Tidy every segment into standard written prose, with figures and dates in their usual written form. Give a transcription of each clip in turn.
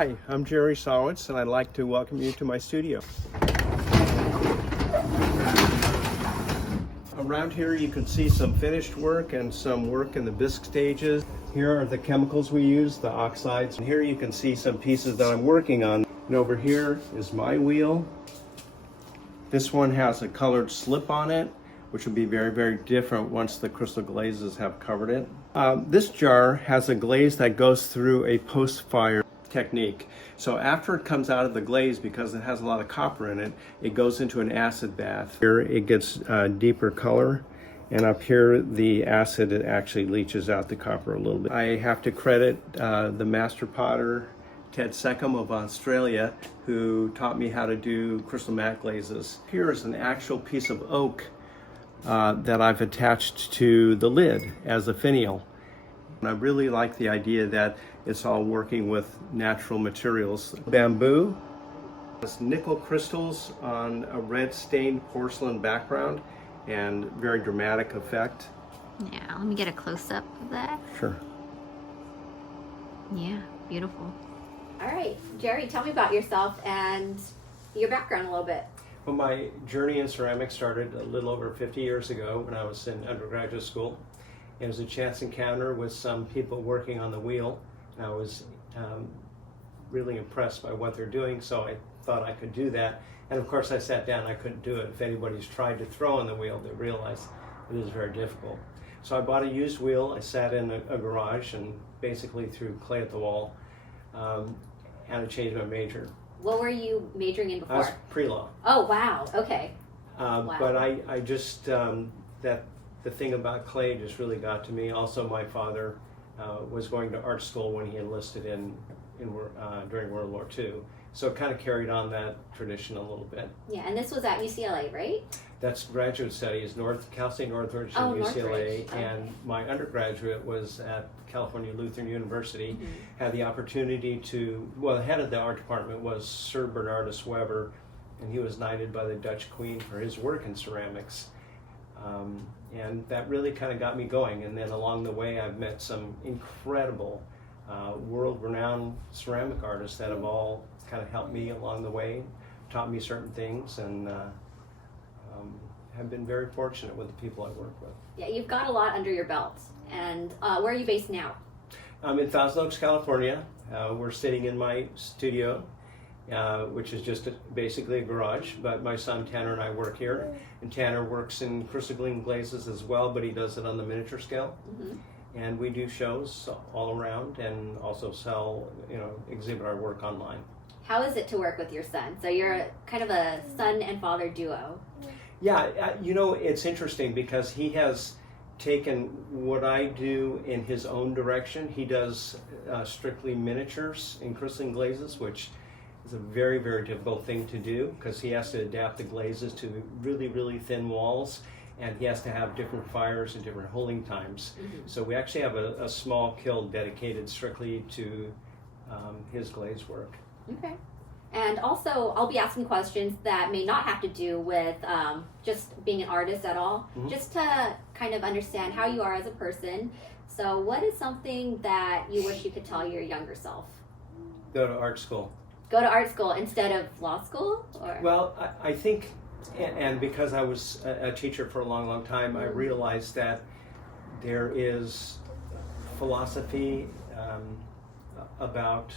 Hi, I'm Jerry Sawitz, and I'd like to welcome you to my studio. Around here you can see some finished work and some work in the bisque stages. Here are the chemicals we use, the oxides. And here you can see some pieces that I'm working on. And over here is my wheel. This one has a colored slip on it, which will be very, very different once the crystal glazes have covered it. This jar has a glaze that goes through a post-fire technique. So after it comes out of the glaze, because it has a lot of copper in it, it goes into an acid bath. Here it gets deeper color, and up here the acid, it actually leaches out the copper a little bit. I have to credit the master potter, Ted Seckham of Australia, who taught me how to do crystal matte glazes. Here is an actual piece of oak that I've attached to the lid as a finial. And I really like the idea that it's all working with natural materials. Bamboo, nickel crystals on a red stained porcelain background, and very dramatic effect. Yeah, let me get a close-up of that. Sure. Yeah, beautiful. All right, Jerry, tell me about yourself and your background a little bit. Well, my journey in ceramics started a little over 50 years ago when I was in undergraduate school. It was a chance encounter with some people working on the wheel. I was really impressed by what they're doing, so I thought I could do that. And of course I sat down, I couldn't do it. If anybody's tried to throw on the wheel, they realize it is very difficult. So I bought a used wheel, I sat in a garage and basically threw clay at the wall, and I changed my major. What were you majoring in before? I was pre-law. Oh, wow, okay. Wow. But I just, the thing about clay just really got to me. Also, my father was going to art school when he enlisted during World War II. So it kind of carried on that tradition a little bit. Yeah, and this was at UCLA, right? That's graduate studies, Cal State Northridge and UCLA. Okay. And my undergraduate was at California Lutheran University. Mm-hmm. Had the opportunity to, well, the head of the art department was Sir Bernardus Weber, and he was knighted by the Dutch Queen for his work in ceramics. And that really kind of got me going. And then along the way, I've met some incredible world-renowned ceramic artists that have all kind of helped me along the way, taught me certain things, and have been very fortunate with the people I work with. Yeah, you've got a lot under your belt. And where are you based now? I'm in Thousand Oaks, California. We're sitting in my studio, which is just basically a garage, but my son Tanner and I work here. And Tanner works in crystalline glazes as well, but he does it on the miniature scale. Mm-hmm. And we do shows all around and also sell, exhibit our work online. How is it to work with your son? So you're kind of a son and father duo. Yeah, it's interesting because he has taken what I do in his own direction. He does strictly miniatures in crystalline glazes, which is a very, very difficult thing to do because he has to adapt the glazes to really, really thin walls, and he has to have different fires and different holding times. Mm-hmm. So we actually have a small kiln dedicated strictly to his glaze work. Okay. And also, I'll be asking questions that may not have to do with just being an artist at all, mm-hmm. just to kind of understand how you are as a person. So what is something that you wish you could tell your younger self? Go to art school. Go to art school instead of law school? Or? Well, I think, and because I was a teacher for a long, long time, I realized that there is philosophy about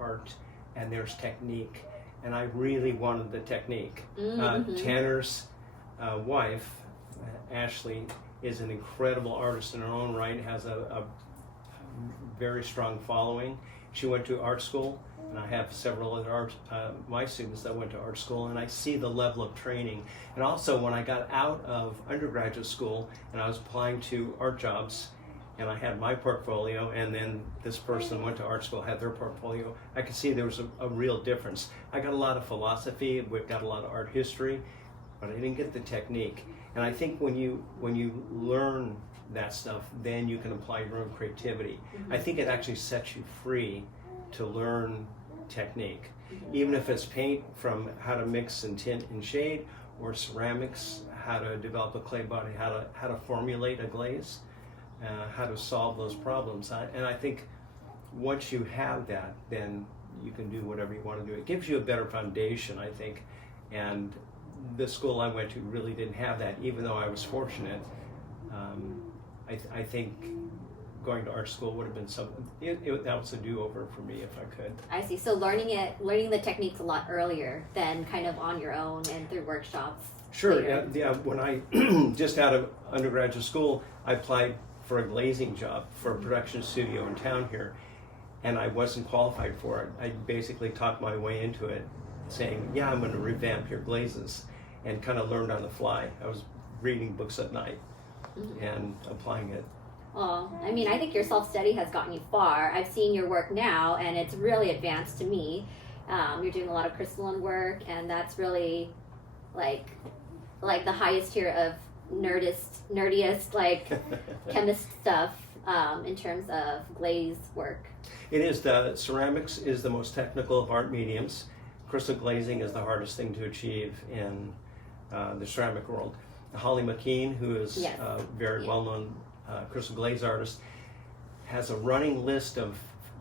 art, and there's technique, and I really wanted the technique. Mm-hmm. Tanner's wife, Ashley, is an incredible artist in her own right, has a very strong following. She went to art school, and I have several other my students that went to art school, and I see the level of training. And also, when I got out of undergraduate school and I was applying to art jobs, and I had my portfolio, and then this person went to art school, had their portfolio, I could see there was a real difference. I got a lot of philosophy, we got a lot of art history, but I didn't get the technique. And I think when you learn that stuff, then you can apply your own creativity. Mm-hmm. I think it actually sets you free to learn technique. Mm-hmm. Even if it's paint, from how to mix and tint and shade, or ceramics, how to develop a clay body, how to formulate a glaze. How to solve those problems. And I think once you have that, then you can do whatever you want to do. It gives you a better foundation, I think, and the school I went to really didn't have that, even though I was fortunate. I think going to art school would have been something, that was a do-over for me if I could. I see. So learning the techniques a lot earlier than kind of on your own and through workshops. Sure, yeah. When I just out of undergraduate school, I applied for a glazing job for a production studio in town here, and I wasn't qualified for it. I basically talked my way into it, saying, yeah, I'm going to revamp your glazes, and kind of learned on the fly. I was reading books at night and applying it. Well, I mean, I think your self-study has gotten you far. I've seen your work now, and it's really advanced to me. You're doing a lot of crystalline work, and that's really like the highest tier of nerdiest like chemist stuff in terms of glaze work. It is. The ceramics is the most technical of art mediums. Crystal glazing is the hardest thing to achieve in the ceramic world. Holly McKean, who is a very well-known crystal glaze artist, has a running list of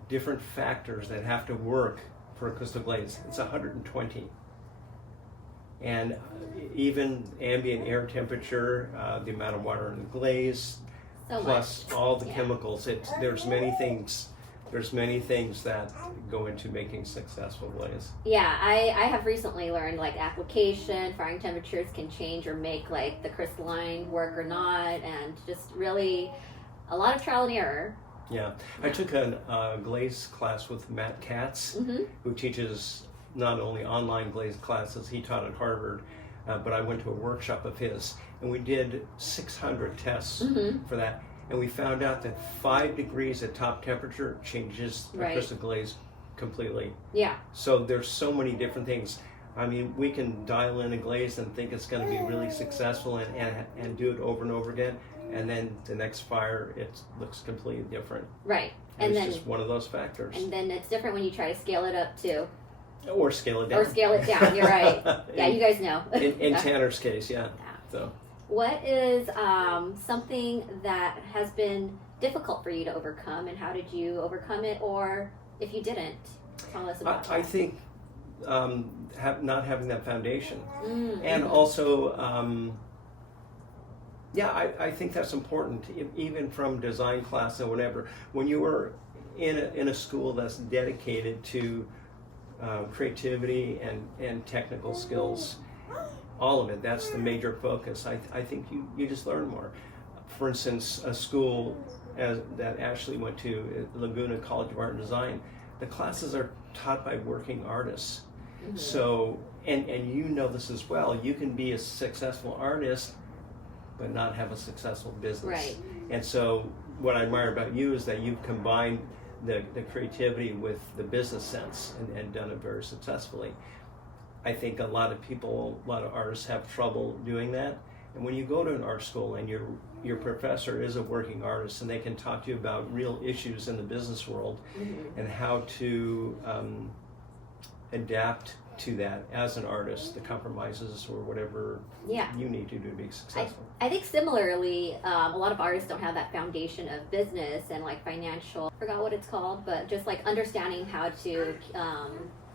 different factors that have to work for a crystal glaze. It's 120. And even ambient air temperature, the amount of water in the glaze, plus all the chemicals. There's many things that go into making successful glaze. Yeah, I have recently learned like application, firing temperatures can change or make like the crystalline work or not, and just really a lot of trial and error. Yeah, I took a glaze class with Matt Katz, who teaches not only online glaze classes, he taught at Harvard, but I went to a workshop of his, and we did 600 tests for that. And we found out that 5 degrees at top temperature changes the crystal glaze completely. Yeah. So there's so many different things. I mean, we can dial in a glaze and think it's going to be really successful and do it over and over again. And then the next fire, it looks completely different. Right. And it's just one of those factors. And then it's different when you try to scale it up too. Or scale it down. Or scale it down, you're right. Yeah, you guys know. In Tanner's case, yeah. So. What is something that has been difficult for you to overcome, and how did you overcome it? Or if you didn't, tell us about that. I think not having that foundation. And also, I think that's important, even from design class or whatever. When you were in a school that's dedicated to creativity and technical skills, all of it, that's the major focus. I think you just learn more. For instance, a school that Ashley went to, Laguna College of Art and Design, the classes are taught by working artists. So, and you know this as well, you can be a successful artist but not have a successful business. Right. And so what I admire about you is that you've combined the creativity with the business sense and done it very successfully. I think a lot of artists have trouble doing that. And when you go to an art school and your professor is a working artist and they can talk to you about real issues in the business world and how to adapt to that as an artist, the compromises or whatever you need to do to be successful. I think similarly, a lot of artists don't have that foundation of business and like financial, I forgot what it's called, but just like understanding how to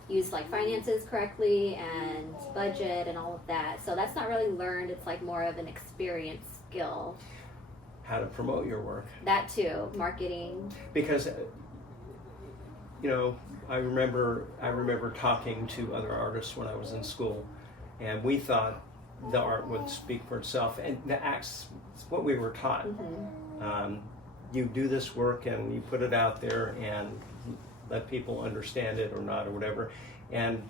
use like finances correctly and budget and all of that. So that's not really learned, it's like more of an experience skill. How to promote your work. That too, marketing. Because I remember talking to other artists when I was in school, and we thought the art would speak for itself, and that's what we were taught. You do this work and you put it out there and let people understand it or not or whatever, and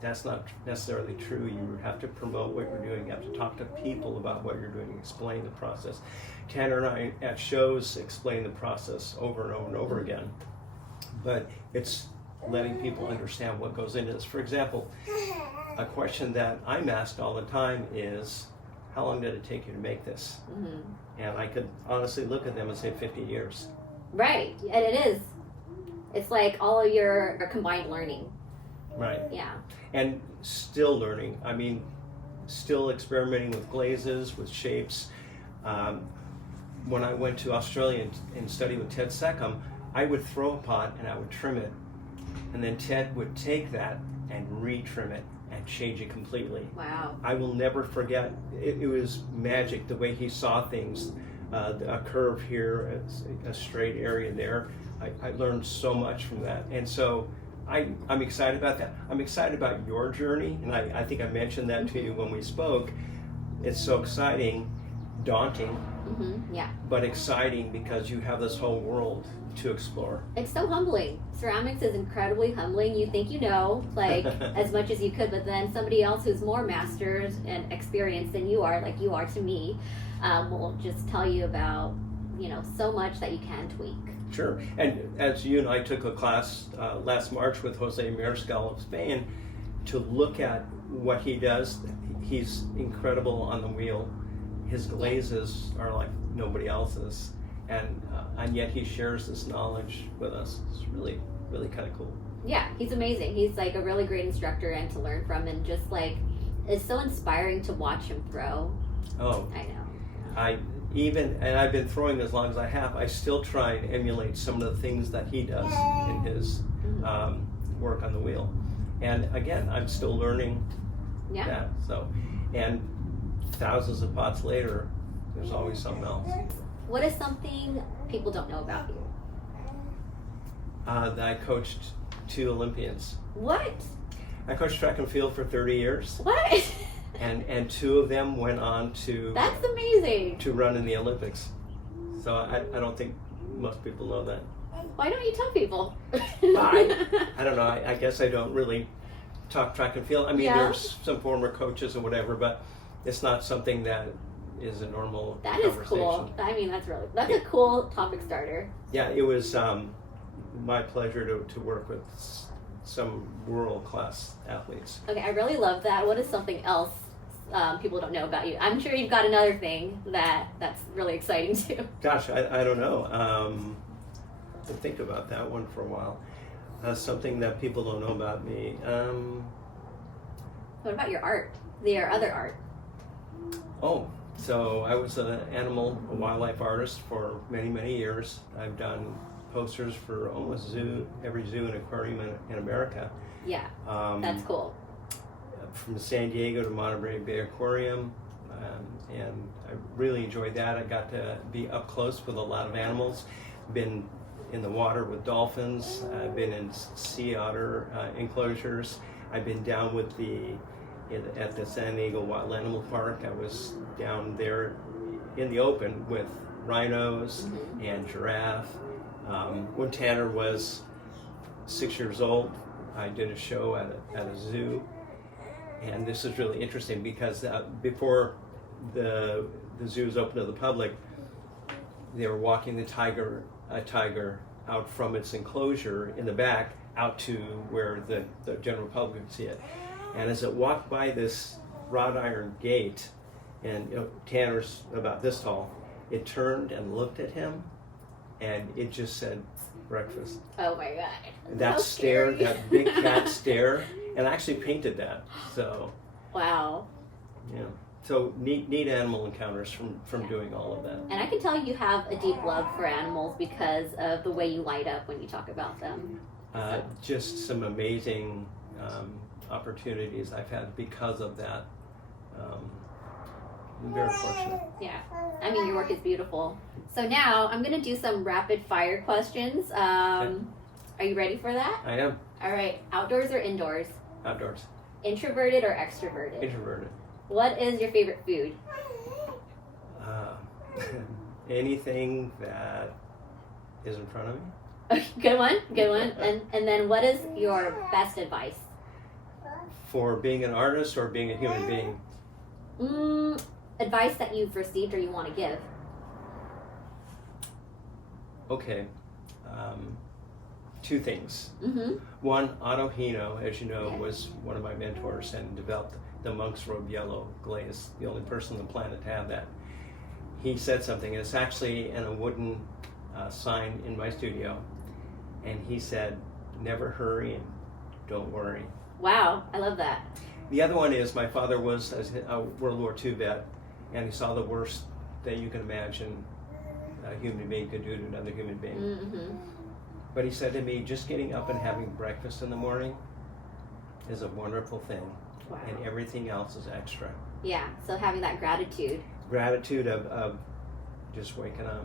that's not necessarily true. You have to promote what you're doing. You have to talk to people about what you're doing, explain the process. Tanner and I at shows explain the process over and over and over again, but it's letting people understand what goes into this. For example, a question that I'm asked all the time is, how long did it take you to make this? And I could honestly look at them and say 50 years. Right, and it is. It's like all of your combined learning. Right. Yeah. And still learning. I mean, still experimenting with glazes, with shapes. When I went to Australia and studied with Ted Seckham, I would throw a pot and I would trim it And then Ted would take that and retrim it and change it completely. Wow. I will never forget, it was magic the way he saw things. A curve here, a straight area there. I learned so much from that. And so I'm excited about that. I'm excited about your journey, and I think I mentioned that to you when we spoke. It's so exciting, daunting, Yeah. but exciting because you have this whole world to explore. It's so humbling. Ceramics is incredibly humbling. You think you know, like, as much as you could, but then somebody else who's more mastered and experienced than you are, like you are to me, will just tell you about, so much that you can tweak. Sure. And as you and I took a class last March with Jose Mariscal of Spain to look at what he does, he's incredible on the wheel. His glazes are like nobody else's, and yet he shares this knowledge with us. It's really, really kind of cool. Yeah, he's amazing. He's like a really great instructor and to learn from, and just like it's so inspiring to watch him throw. Oh, I know. I've been throwing as long as I have. I still try and emulate some of the things that he does in his work on the wheel. And again, I'm still learning that. So, and thousands of pots later, there's always something else. What is something people don't know about you? That I coached 2 Olympians. What? I coached track and field for 30 years. What? And 2 of them went on to That's amazing. to run in the Olympics. So I don't think most people know that. Why don't you tell people? I don't know. I guess I don't really talk track and field. I mean, Yeah. there's some former coaches or whatever, but it's not something that is a normal That is conversation. cool. I mean, that's a cool topic starter. Yeah, it was my pleasure to work with some world-class athletes. Okay, I really love that. What is something else people don't know about you? I'm sure you've got another thing that's really exciting too. Gosh, I don't know. To think about that one for a while. Something that people don't know about me. What about your art? Your other art? Oh, so I was an animal, a wildlife artist for many, many years. I've done posters for almost every zoo and aquarium in America. Yeah, that's cool. From San Diego to Monterey Bay Aquarium, and I really enjoyed that. I got to be up close with a lot of animals. Been in the water with dolphins. I've been in sea otter enclosures. I've been down with at the San Diego Wild Animal Park. I was down there in the open with rhinos and giraffe. When Tanner was 6 years old, I did a show at a zoo. And this is really interesting because before the zoo is open to the public, they were walking a tiger out from its enclosure in the back out to where the general public could see it. And as it walked by this wrought iron gate, and Tanner's about this tall, it turned and looked at him, and it just said, "Breakfast." Oh my god. That So stare, scary. that big cat stare, and I actually painted that. So, Wow. yeah. So neat animal encounters from doing all of that. And I can tell you have a deep love for animals because of the way you light up when you talk about them. Just some amazing opportunities I've had because of that. I'm very fortunate. Yeah. I mean, your work is beautiful. So now I'm going to do some rapid fire questions. Are you ready for that? I am. All right. Outdoors or indoors? Outdoors. Introverted or extroverted? Introverted. What is your favorite food? Anything that is in front of me. Okay, good one. Good one. And then what is your best advice? For being an artist or being a human being? Advice that you've received or you want to give. Okay. 2 things. Mm-hmm. One, Otto Heino, as you know, was one of my mentors and developed the Monk's Robe Yellow glaze, the only person on the planet to have that. He said something, and it's actually in a wooden sign in my studio, and he said, "Never hurry and don't worry." Wow, I love that. The other one is my father was a World War II vet, and he saw the worst that you can imagine a human being could do to another human being. Mm-hmm. But he said to me, just getting up and having breakfast in the morning is a wonderful thing. Wow. And everything else is extra. Yeah, so having that gratitude. Gratitude of just waking up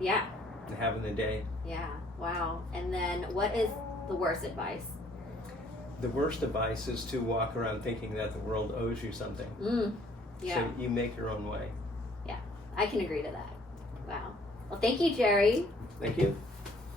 Yeah. and having the day. Yeah, wow. And then what is the worst advice? The worst advice is to walk around thinking that the world owes you something. Yeah, So you make your own way. I can agree to that. Wow. Well, thank you, Jerry. Thank you.